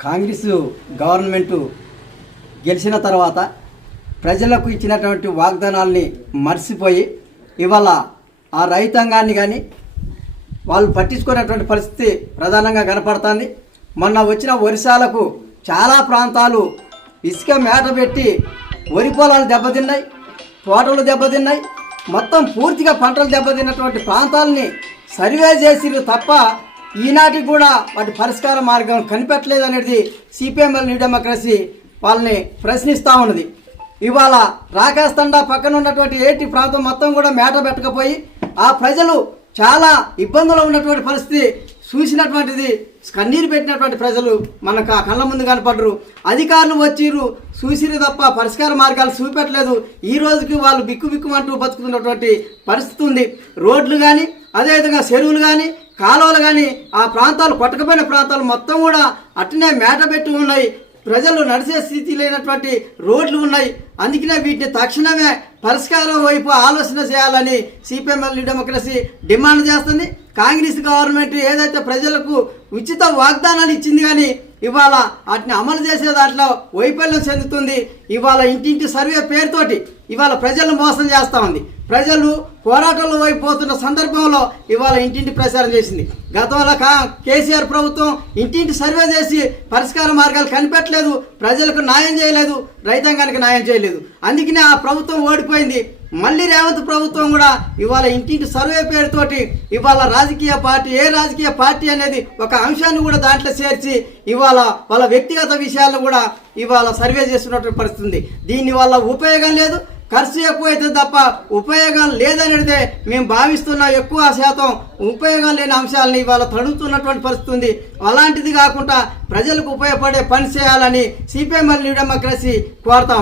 Congress government గెలిచిన తర్వాత ప్రజలకు ఇచ్చినటువంటి వాగ్దానాల్ని మర్చిపోయి ఇవాళ ఆ రైతాంగాన్ని కానీ వాళ్ళు పట్టించుకునేటువంటి పరిస్థితి ప్రధానంగా కనపడుతుంది. మొన్న వచ్చిన వర్షాలకు చాలా ప్రాంతాలు ఇసుక మేట పెట్టి వరి పొలాలు దెబ్బతిన్నాయి తోటలు దెబ్బతిన్నాయి మొత్తం పూర్తిగా పంటలు దెబ్బతిన్నటువంటి ప్రాంతాలని సర్వే చేసిరు తప్ప ఈనాటికి కూడా వాటి పరిష్కార మార్గం కనిపెట్టలేదు అనేది సిపిఎంఎల్ న్యూ డెమోక్రసీ వాళ్ళని ప్రశ్నిస్తూ ఉన్నది. ఇవాళ రాకేస్తండా పక్కన ఉన్నటువంటి ఏటి ప్రాంతం మొత్తం కూడా మేట పెట్టకపోయి ఆ ప్రజలు చాలా ఇబ్బందులు ఉన్నటువంటి పరిస్థితి చూసినటువంటిది కన్నీరు పెట్టినటువంటి ప్రజలు మనకు ఆ కళ్ళ ముందు కనపడరు. అధికారులు వచ్చిర్రు చూసిరు తప్ప పరిష్కార మార్గాలు చూపెట్టలేదు. ఈ రోజుకి వాళ్ళు బిక్కు బిక్కుమంటూ బతుకుతున్నటువంటి పరిస్థితి ఉంది. రోడ్లు కానీ అదేవిధంగా చెరువులు కానీ కాలువలు కానీ ఆ ప్రాంతాలు కొట్టకపోయిన ప్రాంతాలు మొత్తం కూడా అట్టనే మేట పెట్టి ఉన్నాయి. ప్రజలు నడిచే స్థితి లేనటువంటి రోడ్లు ఉన్నాయి. అందుకనే వీటిని తక్షణమే పరిష్కారం వైపు ఆలోచన చేయాలని సిపిఎంఎల్ డెమోక్రసీ డిమాండ్ చేస్తుంది. కాంగ్రెస్ గవర్నమెంట్ ఏదైతే ప్రజలకు ఉచిత వాగ్దానాలు ఇచ్చింది కానీ ఇవాళ వాటిని అమలు చేసే దాంట్లో వైఫల్యం చెందుతుంది. ఇవాళ ఇంటింటి సర్వే పేరుతోటి ఇవాళ ప్రజలను మోసం చేస్తూ ఉంది. ప్రజలు పోరాటంలో వైపోతున్న పోతున్న సందర్భంలో ఇవాళ ఇంటింటి ప్రచారం చేసింది. గతంలో కా కేసీఆర్ ప్రభుత్వం ఇంటింటి సర్వే చేసి పరిష్కార మార్గాలు కనిపెట్టలేదు. ప్రజలకు న్యాయం చేయలేదు. రైతాంగానికి న్యాయం చేయలేదు. అందుకనే ఆ ప్రభుత్వం ఓడిపోయింది. మళ్ళీ రేవంత్ ప్రభుత్వం కూడా ఇవాళ ఇంటింటి సర్వే పేరుతోటి ఇవాళ రాజకీయ పార్టీ ఏ రాజకీయ పార్టీ అనేది ఒక అంశాన్ని కూడా దాంట్లో చేర్చి ఇవాళ వాళ్ళ వ్యక్తిగత విషయాలను కూడా ఇవాళ సర్వే చేస్తున్నటువంటి పరిస్థితుంది. దీనివల్ల దీని వల్ల ఉపయోగం లేదు ఖర్చు ఎక్కువైతే తప్ప ఉపయోగం లేదనేదే మేము భావిస్తున్న ఎక్కువ శాతం ఉపయోగం లేని అంశాలని ఇవాళ తడుగుతున్నటువంటి పరిస్థితి ఉంది అలాంటిది కాకుండా ప్రజలకు ఉపయోగపడే పని చేయాలని సిపిఎంఎల్ న్యూ డెమోక్రసీ కోరుతా